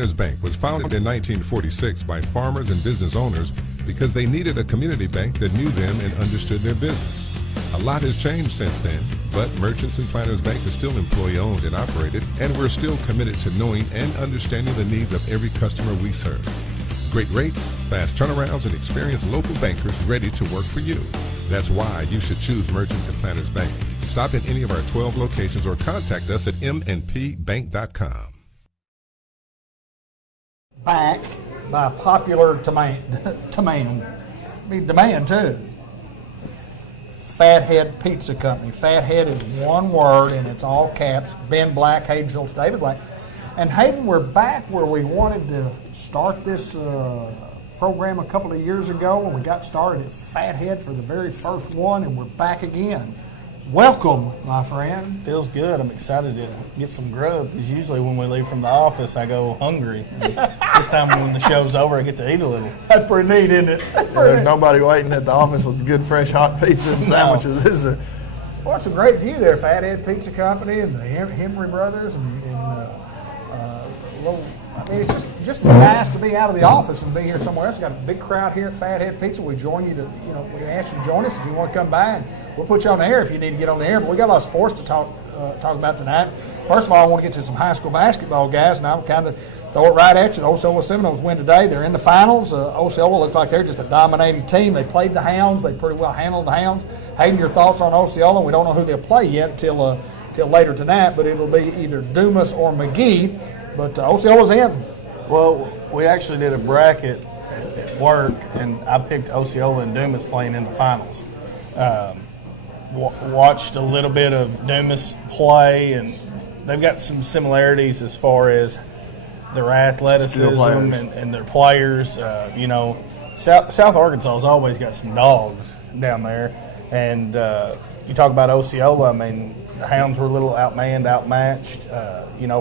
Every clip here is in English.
Planters Bank was founded in 1946 by farmers and business owners because they needed a community bank that knew them and understood their business. A lot has changed since then, but Merchants and Planters Bank is still employee-owned and operated, and we're still committed to knowing and understanding the needs of every customer we serve. Great rates, fast turnarounds, and experienced local bankers ready to work for you. That's why you should choose Merchants and Planters Bank. Stop in any of our 12 locations or contact us at mnpbank.com. Back by popular demand too. Fathead Pizza Company. Fathead is one word and it's all caps. Ben Black, Hayden Schultz, David Black. And Hayden, we're back where we wanted to start this program a couple of years ago when we got started at Fathead for the very first one, and we're back again. Welcome, my friend. Feels good. I'm excited to get some grub because usually when we leave from the office, I go hungry. And this time when the show's over, I get to eat a little. That's pretty neat, isn't it? There's nobody waiting at the office with good, fresh, hot pizza and sandwiches, is there? Well, it's a great view there. Fathead Pizza Company and the Henry Brothers and it's just nice to be out of the office and be here somewhere else. We've got a big crowd here at Fathead Pizza. We join you we ask you to join us if you want to come by, and we'll put you on the air if you need to get on the air. But we got a lot of sports to talk about tonight. First of all, I want to get to some high school basketball, guys, and I'll kind of throw it right at you. The Osceola Seminoles win today. They're in the finals. Osceola look like they're just a dominating team. They played the Hounds. They pretty well handled the Hounds. Hayden, your thoughts on Osceola? We don't know who they'll play yet till later tonight, but it'll be either Dumas or McGee. But Osceola's in. Well, we actually did a bracket at work, and I picked Osceola and Dumas playing in the finals. Watched a little bit of Dumas play, and they've got some similarities as far as their athleticism and their players. South Arkansas's always got some dogs down there. And you talk about Osceola, I mean, the Hounds were a little outmatched.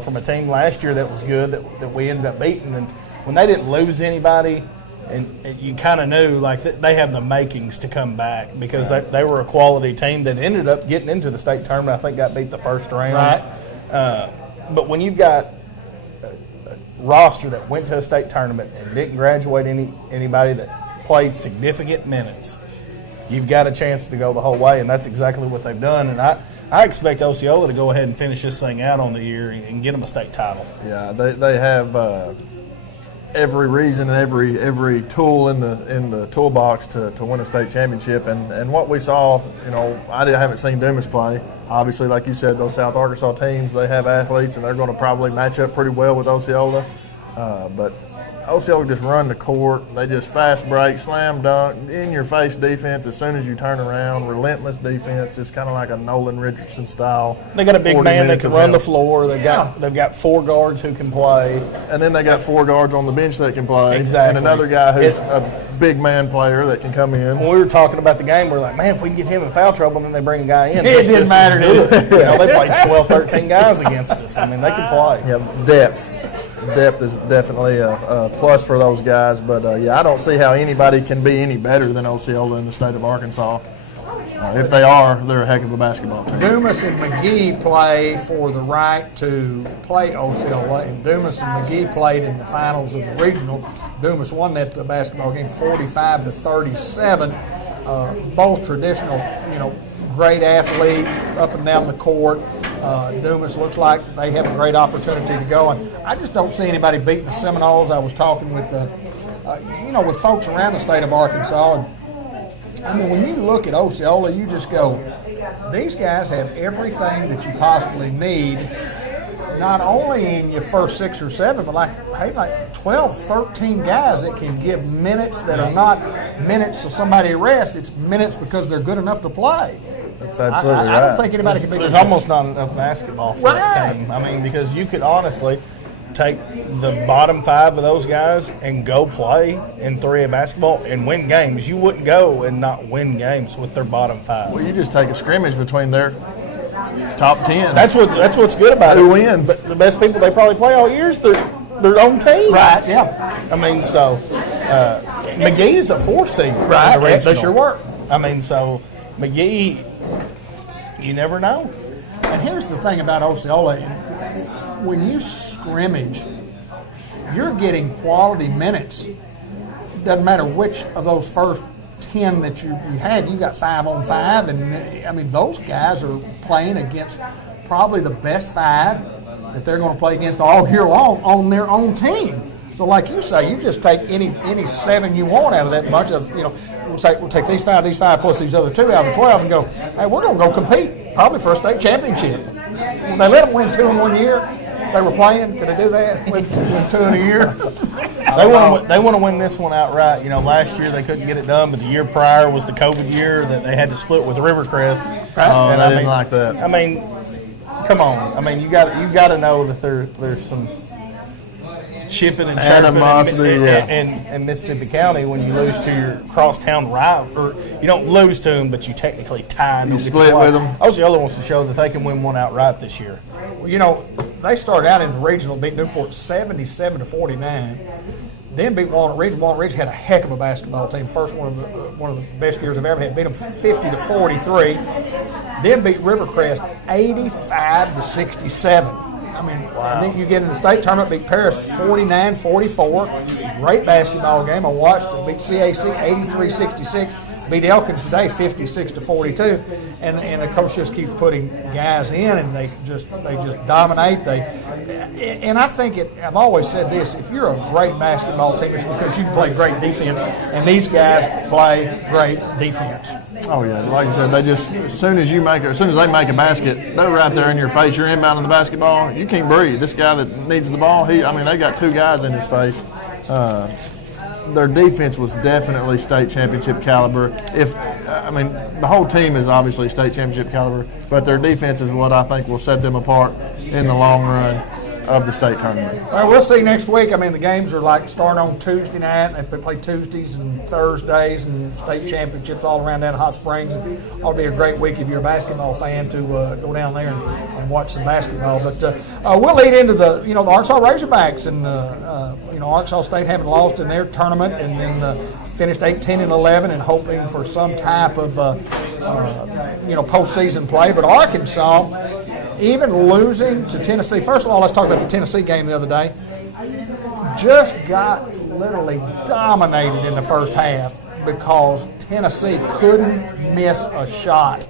From a team last year that was good that we ended up beating. And when they didn't lose anybody, and you kind of knew like they have the makings to come back because they were a quality team that ended up getting into the state tournament. I think got beat the first round. Right. But when you've got a roster that went to a state tournament and didn't graduate anybody that played significant minutes, you've got a chance to go the whole way, and that's exactly what they've done. And I expect Osceola to go ahead and finish this thing out on the year and get them a state title. Yeah, they have every reason and every tool in the toolbox to win a state championship. And what we saw, I haven't seen Dumas play. Obviously, like you said, those South Arkansas teams, they have athletes, and they're going to probably match up pretty well with Osceola. But Osceola just run the court. They just fast break, slam dunk, in-your-face defense as soon as you turn around, relentless defense, just kind of like a Nolan Richardson style. They got a big man that can run the floor. They've got 4 guards who can play. And then they got 4 guards on the bench that can play. Exactly. And another guy who's a big man player that can come in. When we were talking about the game, we were like, man, if we can get him in foul trouble and then they bring a guy in. It didn't matter, did it? They played 12, 13 guys against us. I mean, they can play. Yeah, depth is definitely a plus for those guys. But, I don't see how anybody can be any better than Osceola in the state of Arkansas. If they are, they're a heck of a basketball team. Dumas and McGee play for the right to play Osceola, and Dumas and McGee played in the finals of the regional. Dumas won that basketball game 45-37. Both traditional, great athletes up and down the court. Dumas looks like they have a great opportunity to go, and I just don't see anybody beating the Seminoles. I was talking with, with folks around the state of Arkansas, and I mean, when you look at Osceola, you just go, these guys have everything that you possibly need, not only in your first 6 or 7, but like 12, 13 guys that can give minutes that are not minutes so somebody rests. It's minutes because they're good enough to play. That's absolutely right. I don't think anybody can beat There's almost not enough basketball for that team. I mean, because you could honestly take the bottom 5 of those guys and go play in 3A basketball and win games. You wouldn't go and not win games with their bottom 5. Well, you just take a scrimmage between their top 10. That's what's good about it. Who wins? But the best people they probably play all year is their own team. Right, yeah. I mean, so McGee is a 4 seed. Right, in the regional. they sure were. I mean, so McGee, you never know. And here's the thing about Osceola. When you scrimmage, you're getting quality minutes. It doesn't matter which of those first 10 that you have. You got 5 on 5, and I mean those guys are playing against probably the best 5 that they're going to play against all year long on their own team. So, like you say, you just take any 7 you want out of that bunch of we'll take these 5 plus these other 2 out of the 12 and go, hey, we're going to go compete probably for a state championship. When they let them win 2 in 1 year. They were playing. Could they do that? Win 2 in a year. They want to win this one outright. Last year they couldn't get it done, but the year prior was the COVID year that they had to split with Rivercrest. Oh, and I didn't like that. I mean, come on. I mean, you got to know that there's some chipping and animosity in Mississippi County when you lose to your crosstown rival, or you don't lose to them, but you technically tie them. You split with them. Osceola wants to show that they can win one outright this year. Well, they started out in the regional, beat Newport 77-49. Then beat Walnut Ridge. Walnut Ridge had a heck of a basketball team. First one of the best years I've ever had. Beat them 50-43. Then beat Rivercrest 85-67. I mean, and then you get in the state tournament, beat Paris 49-44. Great basketball game. I watched it. Beat CAC 83-66. Beat Elkins today 56-42. And the coach just keeps putting guys in, and they just dominate. And I think I've always said this: if you're a great basketball team, it's because you play great defense, and these guys play great defense. Oh yeah, like I said, as soon as they make a basket, they're right there in your face. You're inbounding the basketball, you can't breathe. This guy that needs the ball, they got 2 guys in his face. Their defense was definitely state championship caliber. The whole team is obviously state championship caliber, but their defense is what I think will set them apart in the long run of the state tournament. Well, we'll see next week. I mean, the games are starting on Tuesday night. They play Tuesdays and Thursdays, and state championships all around down in Hot Springs. It'll be a great week if you're a basketball fan to go down there and watch some basketball. But we'll lead into the Arkansas Razorbacks, and Arkansas State having lost in their tournament, and then finished 18-11 and hoping for some type of postseason play. But Arkansas, even losing to Tennessee, first of all, let's talk about the Tennessee game the other day, just got literally dominated in the first half because Tennessee couldn't miss a shot.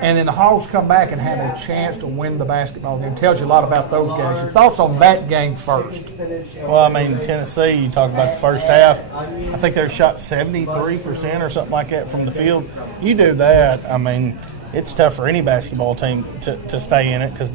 And then the Hogs come back and have a chance to win the basketball game. Tells you a lot about those guys. Your thoughts on that game first? Well, I mean, Tennessee, you talk about the first half. I think they shot 73% or something like that from the field. You do that, I mean, it's tough for any basketball team to stay in it because,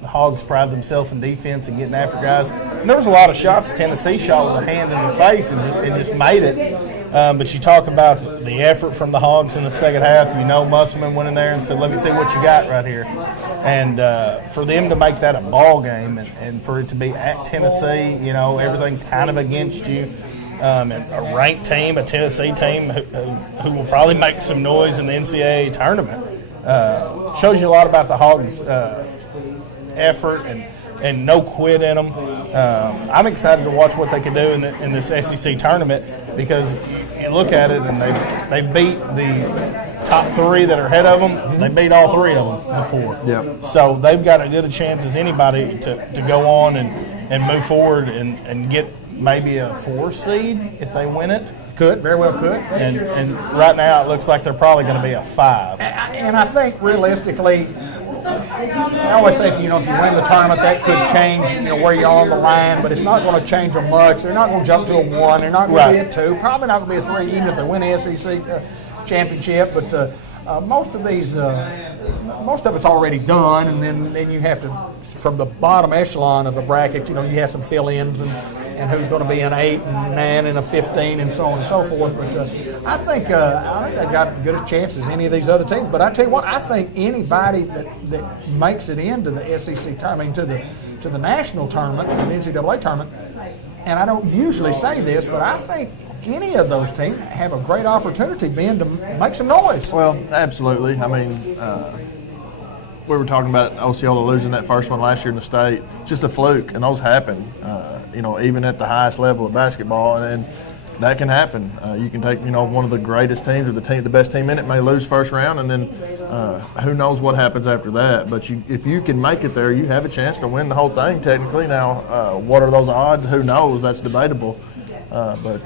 the Hogs pride themselves in defense and getting after guys. And there was a lot of shots Tennessee shot with a hand in the face and just made it. But you talk about the effort from the Hogs in the second half. Musselman went in there and said, let me see what you got right here. And for them to make that a ball game and for it to be at Tennessee, everything's kind of against you. And a ranked team, a Tennessee team who will probably make some noise in the NCAA tournament. Shows you a lot about the Hogs' effort and no quit in them. I'm excited to watch what they can do in this SEC tournament because you look at it and they beat the top three that are ahead of them. They beat all three of them before. Yep. So they've got as good a chance as anybody to go on and move forward and get maybe a 4 seed if they win it. Could, very well could. And right now it looks like they're probably going to be a 5. And I think realistically, I always say if you win the tournament, that could change where you are on the line, but it's not going to change them much. They're not going to jump to a 1. They're not going to be a 2. Probably not going to be a 3 even if they win the SEC championship. But most of it's already done, and then you have to, from the bottom echelon of the bracket, you have some fill-ins and who's going to be an 8 and 9 and a 15 and so on and so forth. But I think they've got as good a chance as any of these other teams. But I tell you what, I think anybody that makes it into the SEC tournament, to the national tournament, the NCAA tournament, and I don't usually say this, but I think any of those teams have a great opportunity, Ben, to make some noise. Well, absolutely. I mean, we were talking about Osceola losing that first one last year in the state. Just a fluke, and those happen, even at the highest level of basketball, and that can happen. You can take, one of the greatest teams or the best team in it may lose first round, and then who knows what happens after that. But if you can make it there, you have a chance to win the whole thing technically. Now, what are those odds? Who knows? That's debatable. But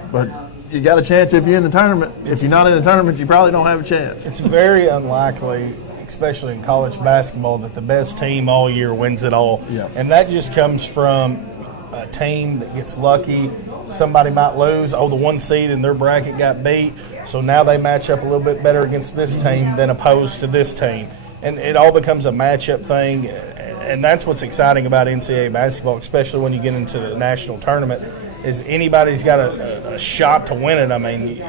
you got a chance if you're in the tournament. If you're not in the tournament, you probably don't have a chance. It's very unlikely, especially in college basketball, that the best team all year wins it all. Yeah. And that just comes from a team that gets lucky. Somebody might lose. The 1 seed in their bracket got beat, so now they match up a little bit better against this team than opposed to this team. And it all becomes a matchup thing, and that's what's exciting about NCAA basketball, especially when you get into the national tournament, is anybody's got a shot to win it. I mean,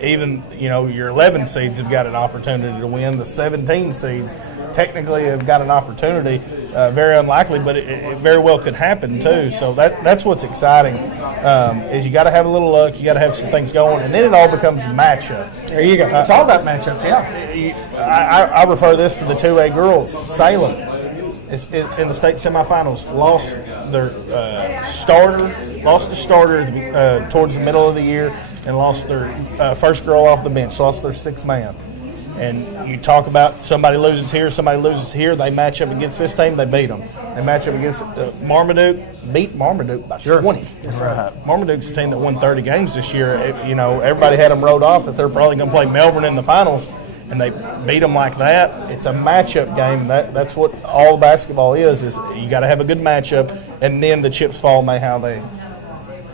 even, your 11 seeds have got an opportunity to win. The 17 seeds technically have got an opportunity. Very unlikely, but it very well could happen too. So that's what's exciting, is you got to have a little luck, you got to have some things going, and then it all becomes matchups. There you go. It's all about matchups, yeah. I refer this to the 2A girls. Salem is in the state semifinals, lost their starter towards the middle of the year, and lost their first girl off the bench, lost their 6th man. And you talk about somebody loses here, they match up against this team, they beat them. They match up against Marmaduke, beat Marmaduke by 20. That's right. Marmaduke's a team that won 30 games this year. Everybody had them wrote off that they're probably going to play Melbourne in the finals, and they beat them like that. It's a matchup game. That's what all basketball is you got to have a good matchup, and then the chips fall how they.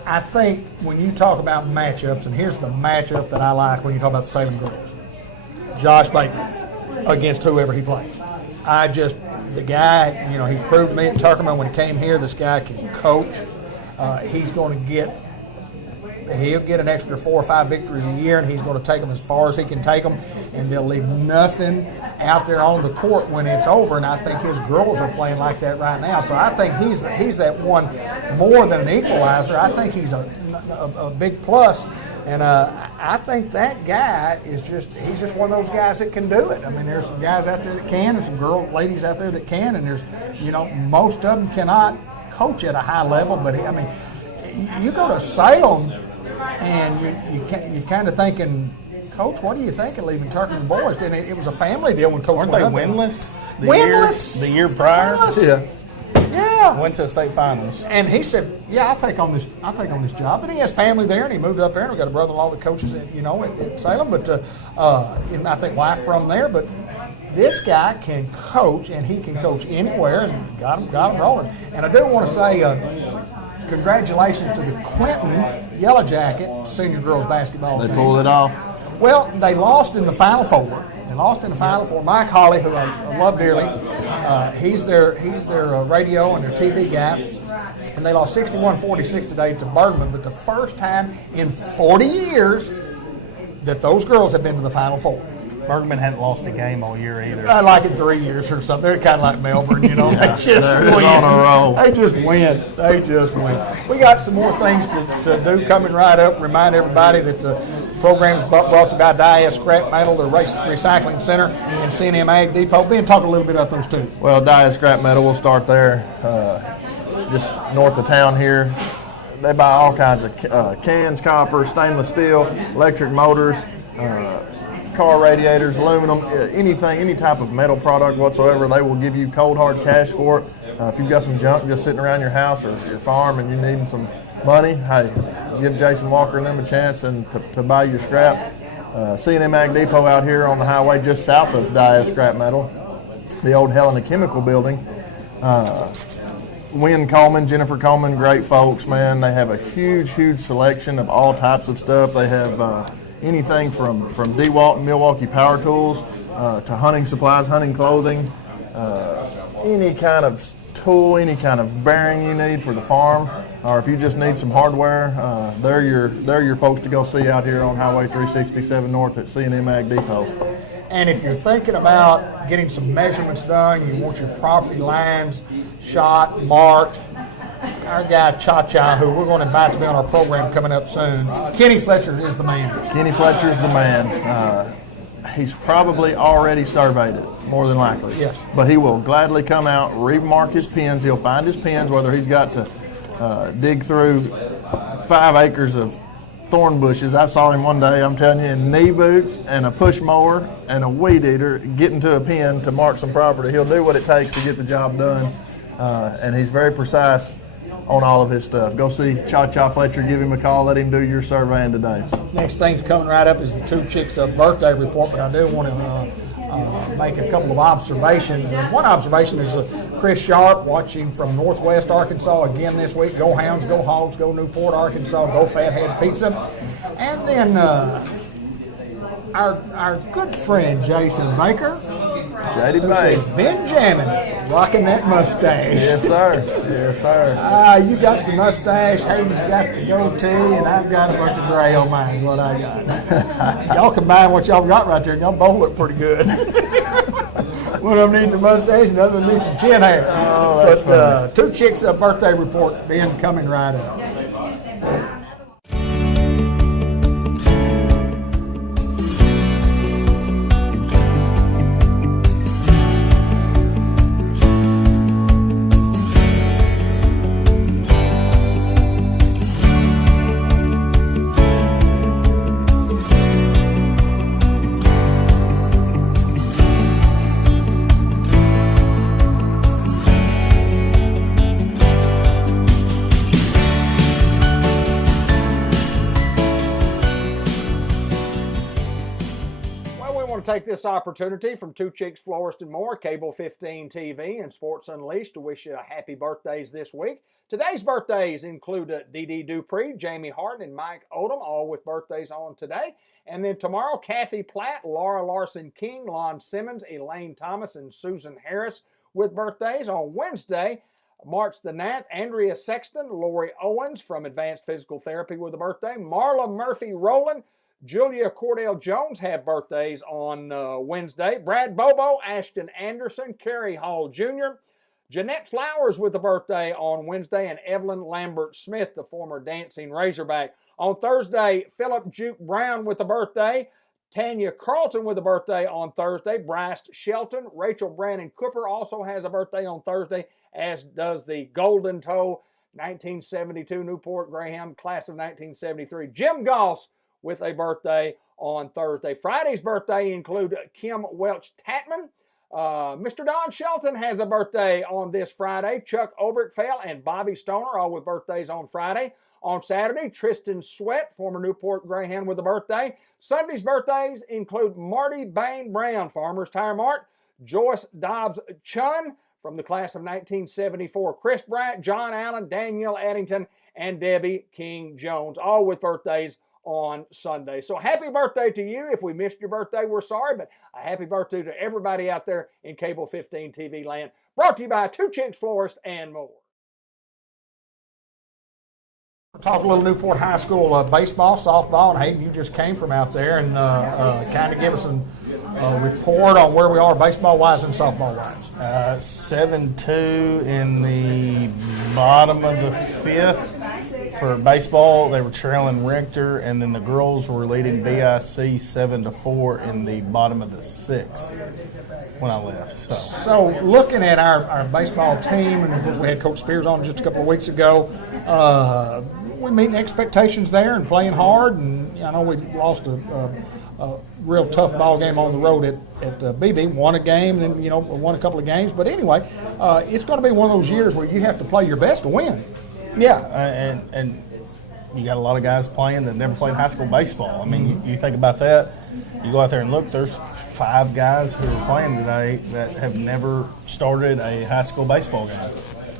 I think when you talk about matchups, and here's the matchup that I like when you talk about the Salem girls. Josh Bateman against whoever he plays. The guy, he's proved to me at Tuckerman when he came here, this guy can coach. He's going to he'll get an extra 4 or 5 victories a year, and he's going to take them as far as he can take them, and they'll leave nothing out there on the court when it's over, and I think his girls are playing like that right now. So I think he's that one more than an equalizer. I think he's a big plus. And I think that guy he's just one of those guys that can do it. I mean, there's some guys out there that can, and some ladies out there that can, and there's, most of them cannot coach at a high level. But you go to Salem, and you kind of thinking, Coach, what are you thinking leaving Tuckerman boys? And it was a family deal when Coach weren't went they up winless? Winless The year prior. Winless. Yeah. Yeah. Went to the state finals. And he said, "Yeah, I'll take on this job." But he has family there, and he moved up there. And we got a brother-in-law that coaches at Salem, but and I think wife from there. But this guy can coach, and he can coach anywhere, and got him rolling. And I do want to say congratulations to the Clinton Yellow Jacket senior girls basketball team. They pulled it off. Well, they lost in the Final Four. Mike Hawley, who I love dearly, he's their radio and their TV guy. and they lost 61-46 today to Bergman, but the first time in 40 years that those girls have been to the Final Four. Bergman hadn't lost a game all year either. Like in 3 years or something. They're kind of like Melbourne, you know. They just win. on a roll. They just win. They just win. We got some more things to do coming right up. Remind everybody that the program is brought to you by Dias Scrap Metal, the Recycling Center, and C&M Ag Depot. Ben, talk a little bit about those two. Well, Dias Scrap Metal, we'll start there, just north of town here. They buy all kinds of cans, copper, stainless steel, electric motors, car radiators, aluminum, anything, any type of metal product whatsoever. They will give you cold hard cash for it. If you've got some junk just sitting around your house or your farm and you need some money, hey, give Jason Walker and them a chance and to buy your scrap. C&M Ag Depot out here on the highway just south of Dias Scrap Metal, the old Helena Chemical Building. Wynn Coleman, Jennifer Coleman, great folks, man. They have a huge selection of all types of stuff. They have anything from DeWalt and Milwaukee power tools to hunting supplies, hunting clothing, any kind of tool, any kind of bearing you need for the farm, or if you just need some hardware, they're your folks to go see out here on Highway 367 North at C&M Ag Depot. And if you're thinking about getting some measurements done, you want your property lines shot, marked, our guy Cha-Cha, who we're going to invite to be on our program coming up soon, Kenny Fletcher is the man. Kenny Fletcher's the man. He's probably already surveyed it, more than likely. Yes. But he will gladly come out, remark his pins. He'll find his pins, whether he's got to dig through 5 acres of thorn bushes. I saw him one day, I'm telling you, in knee boots and a push mower and a weed eater getting to a pin to mark some property. He'll do what it takes to get the job done, and he's very precise on all of his stuff. Go see Cha-Cha Fletcher, give him a call, let him do your surveying today. Next thing's coming right up is the Two Chicks birthday report, but I do want to make a couple of observations. And one observation is Chris Sharp, watching from Northwest Arkansas again this week. Go Hounds, go Hogs, go Newport, Arkansas, go Fathead Pizza. And then our good friend Jason Baker, JD who Bay. says Benjamin, rocking that mustache. Yes, sir. Yes, sir. You got the mustache, Hayden's got the goatee, and I've got a bunch of gray on mine, is what I got. Y'all combine what y'all got right there, and y'all both look pretty good. One of them needs a mustache, and the other needs some chin hair. Oh, that's but Two Chicks birthday report being coming right up. Take this opportunity from Two Chicks Florist and More, Cable 15 TV, and Sports Unleashed to wish you a happy birthdays this week. Today's birthdays include Dee Dee Dupree, Jamie Harden, and Mike Odom, all with birthdays on today. And then tomorrow, Kathy Platt, Laura Larson King, Lon Simmons, Elaine Thomas, and Susan Harris with birthdays. On Wednesday, March the 9th, Andrea Sexton, Lori Owens from Advanced Physical Therapy with a birthday. Marla Murphy Rowland, Julia Cordell Jones have birthdays on Wednesday. Brad Bobo, Ashton Anderson, Kerry Hall Jr., Jeanette Flowers with a birthday on Wednesday, and Evelyn Lambert Smith, the former Dancing Razorback. On Thursday, Philip Juke Brown with a birthday. Tanya Carlton with a birthday on Thursday. Bryce Shelton, Rachel Brandon Cooper also has a birthday on Thursday, as does the Golden Toe 1972 Newport Greyhound class of 1973. Jim Goss with a birthday on Thursday. Friday's birthday include Kim Welch Tatman. Mr. Don Shelton has a birthday on this Friday. Chuck Oberkfell and Bobby Stoner, all with birthdays on Friday. On Saturday, Tristan Sweat, former Newport Greyhound, with a birthday. Sunday's birthdays include Marty Bain Brown, Farmers Tire Mart. Joyce Dobbs Chun from the class of 1974. Chris Bryant, John Allen, Danielle Addington, and Debbie King Jones, all with birthdays on Sunday. So happy birthday to you. If we missed your birthday, we're sorry, but a happy birthday to everybody out there in Cable 15 TV land. Brought to you by Two Chicks Florist and More. Talk a little Newport High School baseball, softball, and Hayden, you just came from out there, and kind of give us a report on where we are baseball-wise and softball-wise. 7-2 in the bottom of the fifth. For baseball, they were trailing Richter, and then the girls were leading BIC 7-4 in the bottom of the sixth when I left. So looking at our baseball team, and of course we had Coach Spears on just a couple of weeks ago, we meeting expectations there and playing hard. And I know we lost a real tough ball game on the road at BB, won a game, and then won a couple of games. But anyway, it's going to be one of those years where you have to play your best to win. Yeah, and you got a lot of guys playing that never played high school baseball. I mean, you think about that. You go out there and look. There's 5 guys who are playing today that have never started a high school baseball game.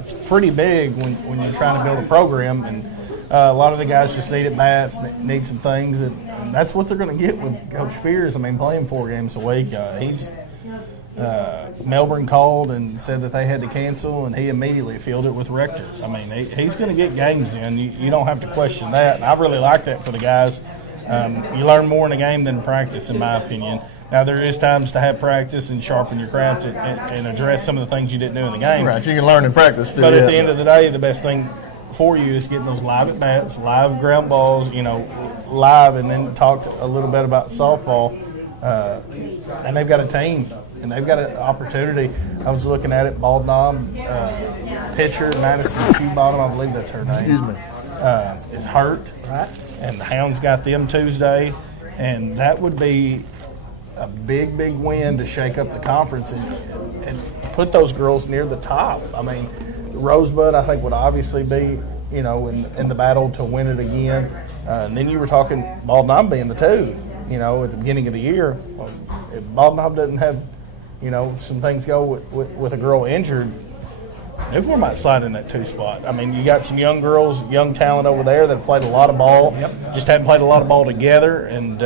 It's pretty big when you're trying to build a program, and a lot of the guys just need at bats, need some things, and that's what they're going to get with Coach Spears. I mean, playing 4 games a week. Melbourne called and said that they had to cancel, and he immediately fielded it with Rector. I mean, he's going to get games in. You don't have to question that. And I really like that for the guys. You learn more in a game than practice, in my opinion. Now, there is times to have practice and sharpen your craft and address some of the things you didn't do in the game. Right, you can learn in practice too. But at the end of the day, the best thing for you is getting those live at bats, live ground balls, live, and then talk a little bit about softball. And they've got a team, and they've got an opportunity. I was looking at it, Bald Knob, pitcher, Madison Shoebottom, I believe that's her name, is hurt. Right. And the Hounds got them Tuesday, and that would be a big, big win to shake up the conference and put those girls near the top. I mean, Rosebud, I think, would obviously be, in the battle to win it again. And then you were talking Bald Knob being the 2, at the beginning of the year. Well, if Bald Knob doesn't have, some things go with a girl injured, Newport might slide in that 2 spot. I mean, you got some young girls, young talent over there that have played a lot of ball, just haven't played a lot of ball together, and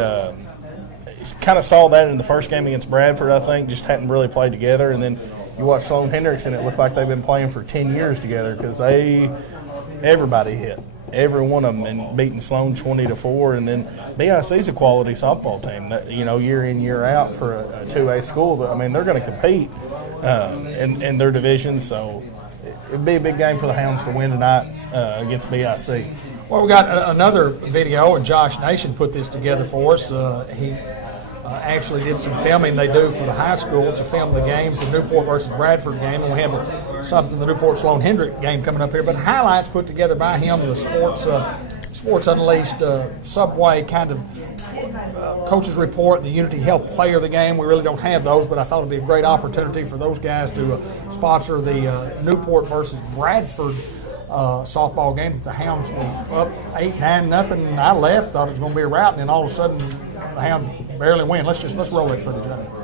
kind of saw that in the first game against Bradford, I think, just hadn't really played together. And then you watch Sloan Hendricks, and it looked like they've been playing for 10 years together because everybody hit. Every one of them, and beating Sloan 20-4, and then BIC's a quality softball team that year in, year out for a 2A school. I mean, they're going to compete in their division, so it'd be a big game for the Hounds to win tonight against BIC. Well, we got another video, and Josh Nation put this together for us. He actually did some filming they do for the high school to film the games, the Newport versus Bradford game, and we have something, the Newport Sloan Hendrick game coming up here. But highlights put together by him, the Sports Unleashed Subway kind of coaches report, the Unity Health Player of the game. We really don't have those, but I thought it'd be a great opportunity for those guys to sponsor the Newport versus Bradford softball game. The Hounds were up 8-9-0, and I left, thought it was going to be a rout, and then all of a sudden the Hounds barely win. Let's roll that footage right now.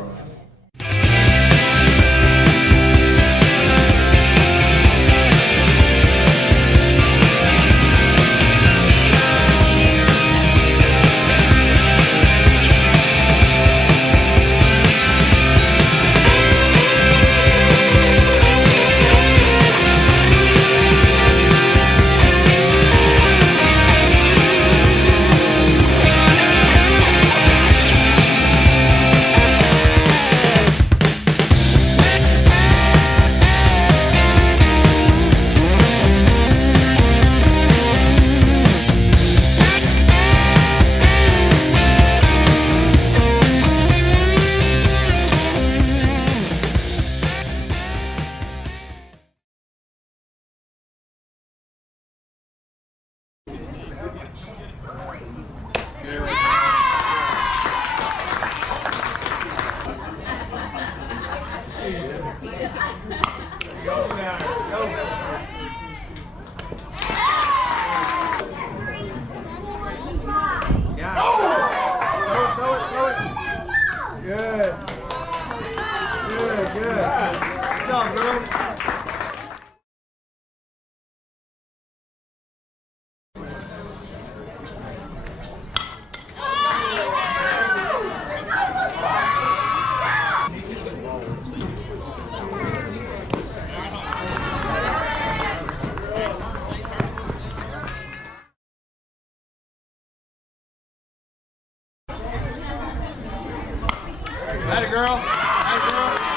Atta girl. Atta girl.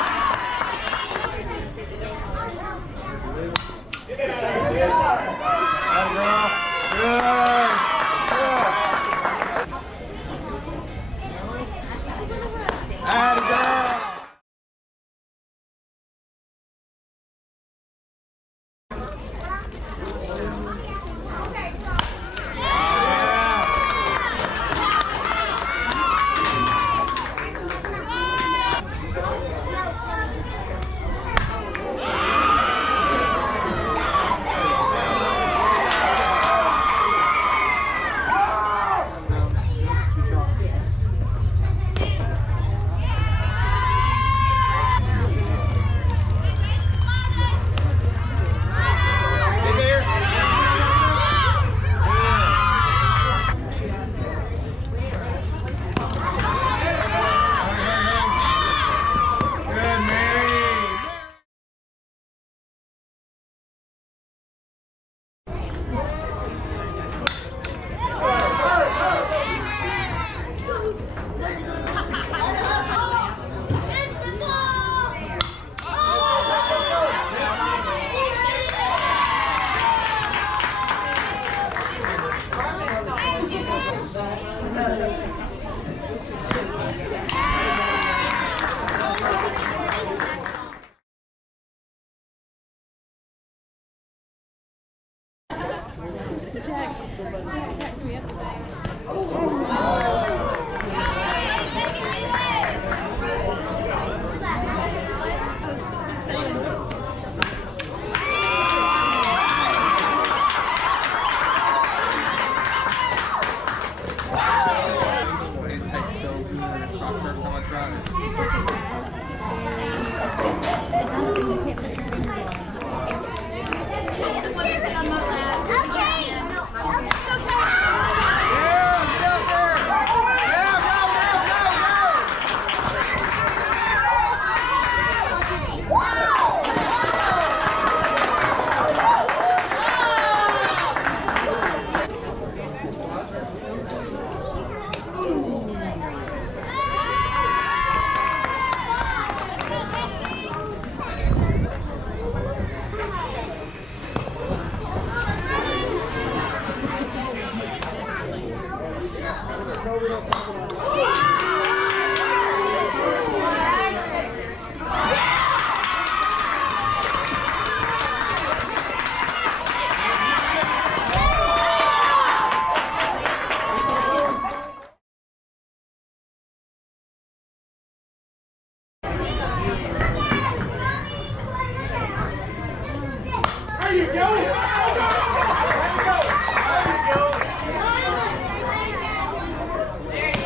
Atta girl. Good. Good. Atta girl.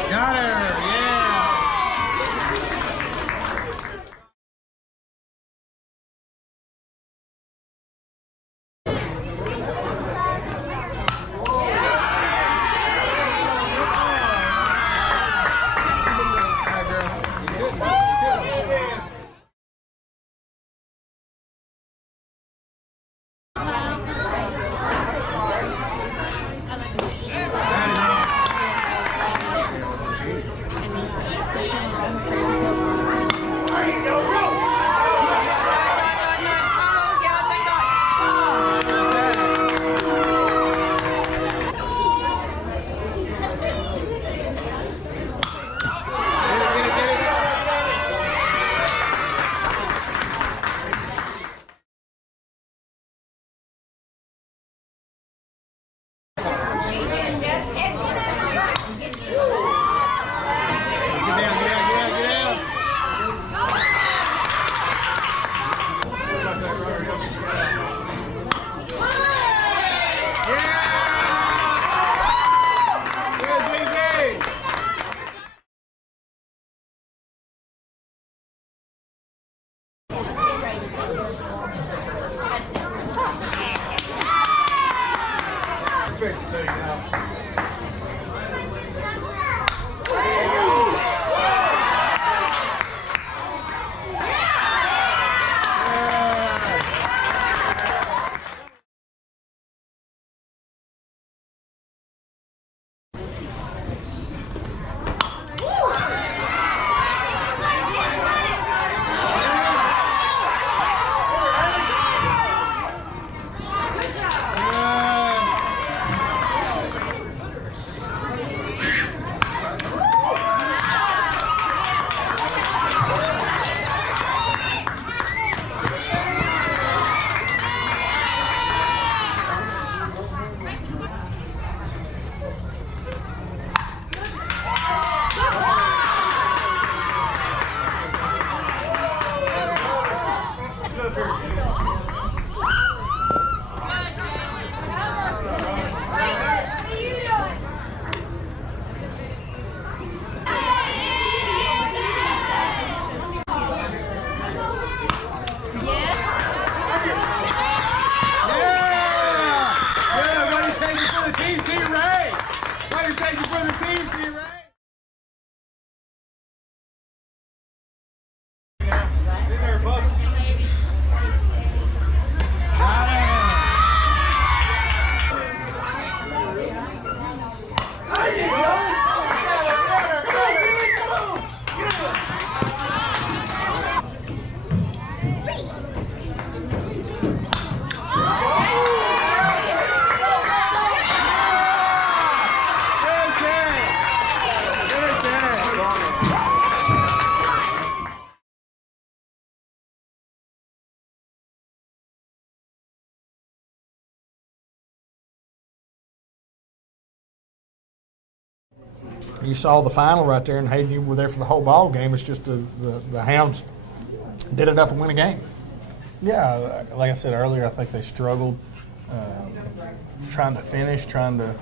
Got her, You saw the final right there, and Hayden, you were there for the whole ball game. It's just the Hounds did enough to win a game. Yeah, like I said earlier, I think they struggled trying to finish, trying to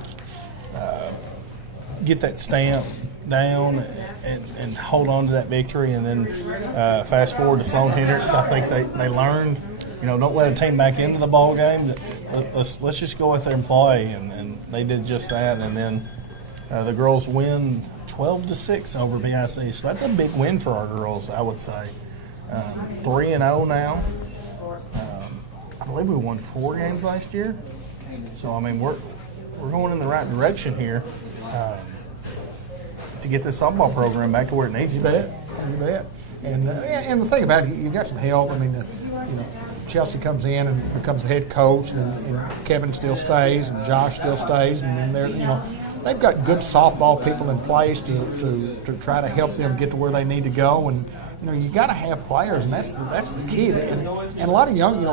get that stamp down and hold on to that victory. And then fast forward to Sloan Hendricks, I think they learned, don't let a team back into the ball game. Let's just go out there and play, and they did just that. And then the girls win 12-6 over BIC, so that's a big win for our girls, I would say. 3-0 now. I believe we won 4 games last year, so I mean we're going in the right direction here to get this softball program back to where it needs to be. You bet. And the thing about it, you got some help. I mean, Chelsea comes in and becomes the head coach, and Kevin still stays, and Josh still stays, and then they're they've got good softball people in place to try to help them get to where they need to go. And you got to have players, and that's the key. And a lot of young,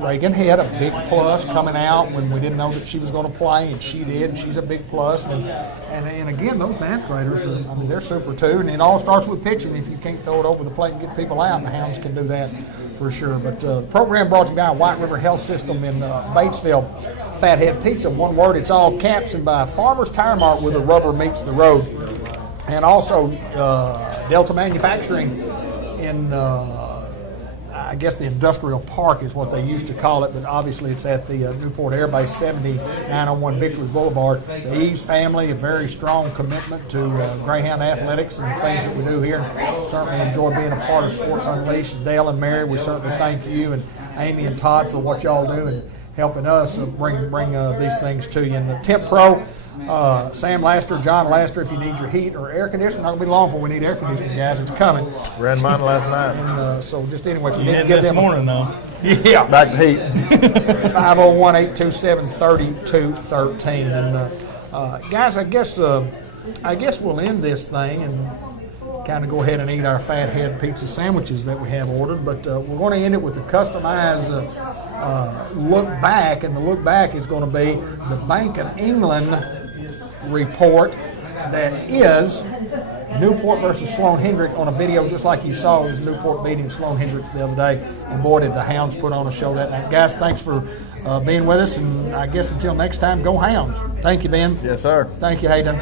Reagan had a big plus coming out when we didn't know that she was going to play, and she did. And she's a big plus. And again, those ninth graders they're super too. And it all starts with pitching. If you can't throw it over the plate and get people out, the Hounds can do that for sure. But the program brought to you by White River Health System in Batesville. Fathead Pizza, one word, it's all caps, and by Farmer's Tire Mart, where the rubber meets the road. And also Delta Manufacturing in, I guess the industrial park is what they used to call it, but obviously it's at the Newport Air Base, 7901 Victory Boulevard. The Eves family, a very strong commitment to Greyhound athletics and the things that we do here. Certainly enjoy being a part of Sports Unleashed. Dale and Mary, we certainly thank you, and Amy and Todd for what y'all do and helping us bring these things to you. And the Temp Pro, Sam Laster, John Laster, if you need your heat or air conditioning, not going to be long before we need air conditioning, guys. It's coming. Ran mine last night. And so just anyway, if you You need to did give this them morning, though. Yeah. Back to heat. 501-827-3213. And guys, I guess we'll end this thing and kind of go ahead and eat our Fathead pizza sandwiches that we have ordered. But we're going to end it with a customized look back, and the look back is going to be the Bank of England report that is Newport versus Sloan Hendrick on a video just like you saw as Newport beating Sloan Hendrick the other day. And boy, did the Hounds put on a show that night. Guys, thanks for being with us, and I guess until next time, go Hounds. Thank you, Ben. Yes, sir. Thank you, Hayden.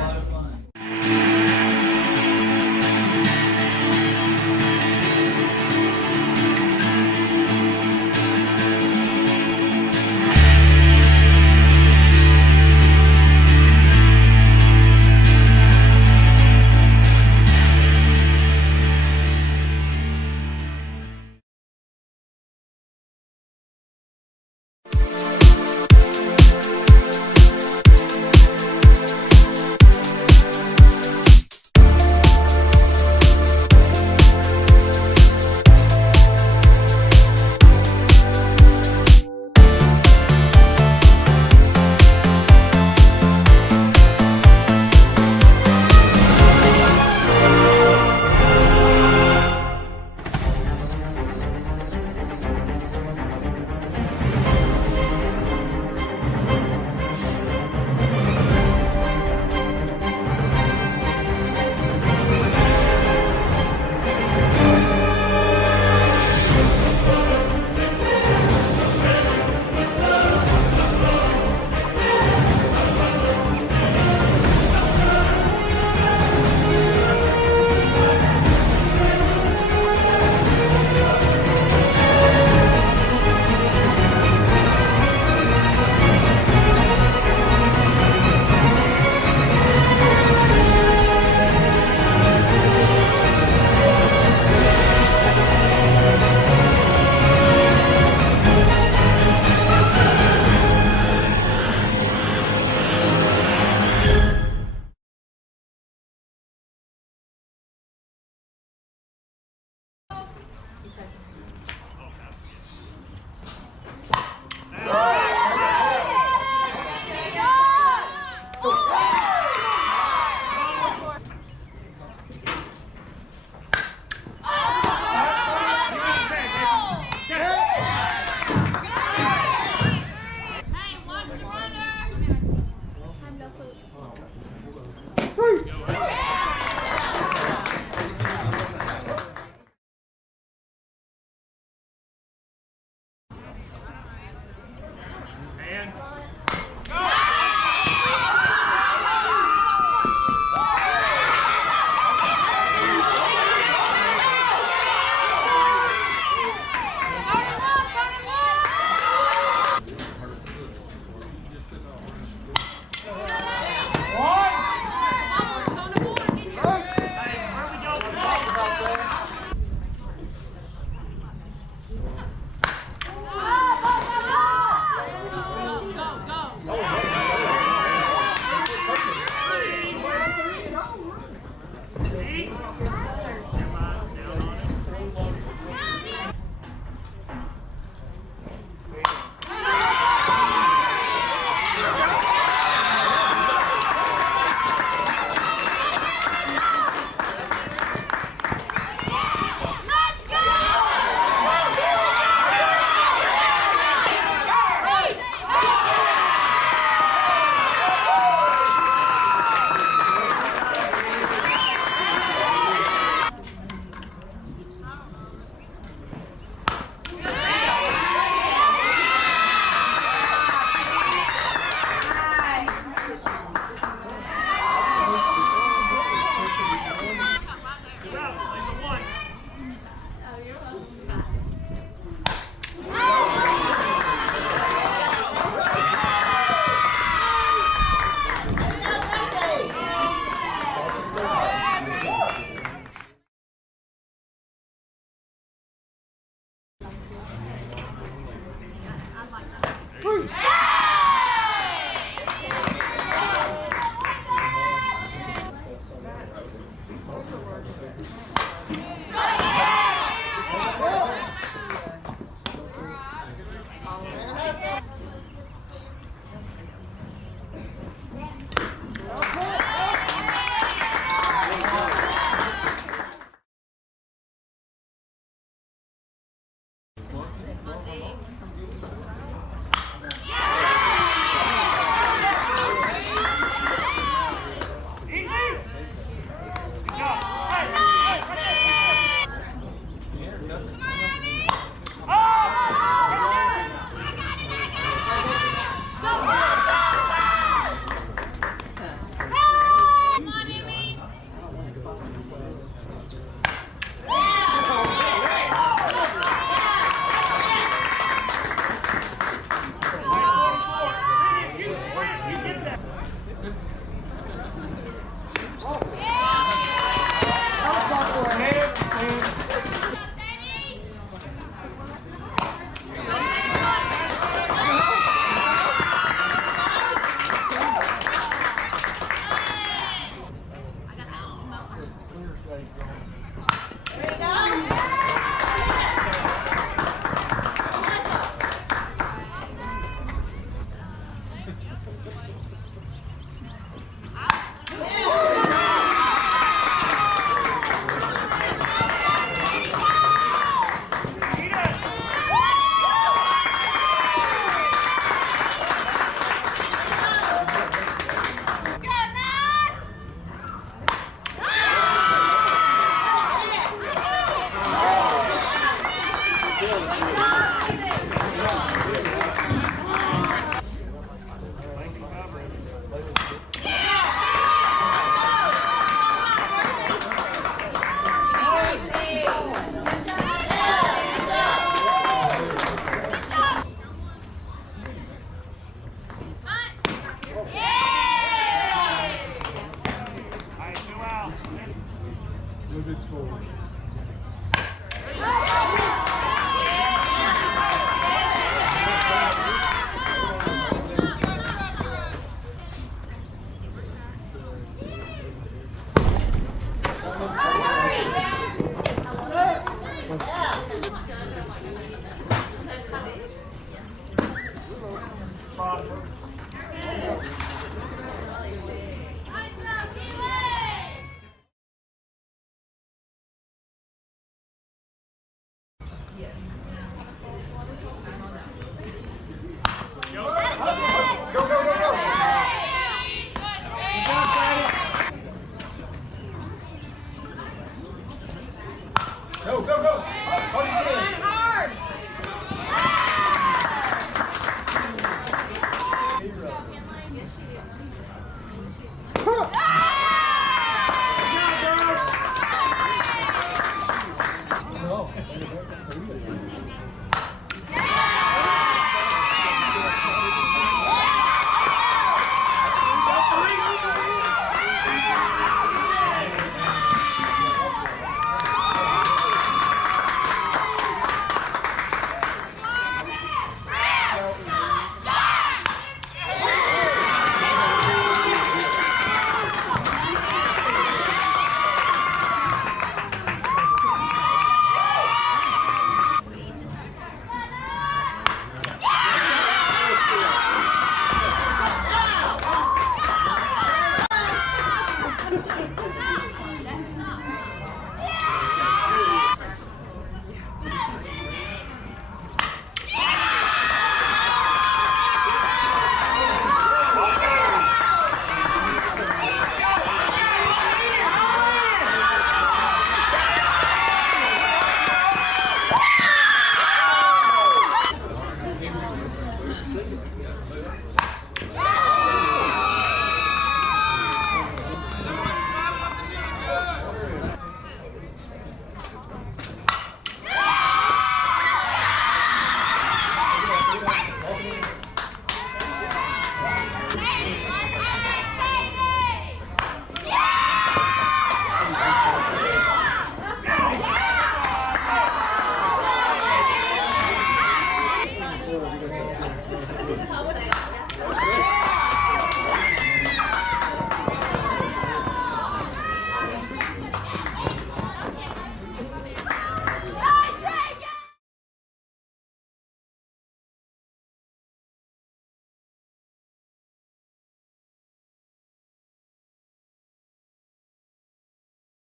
Good.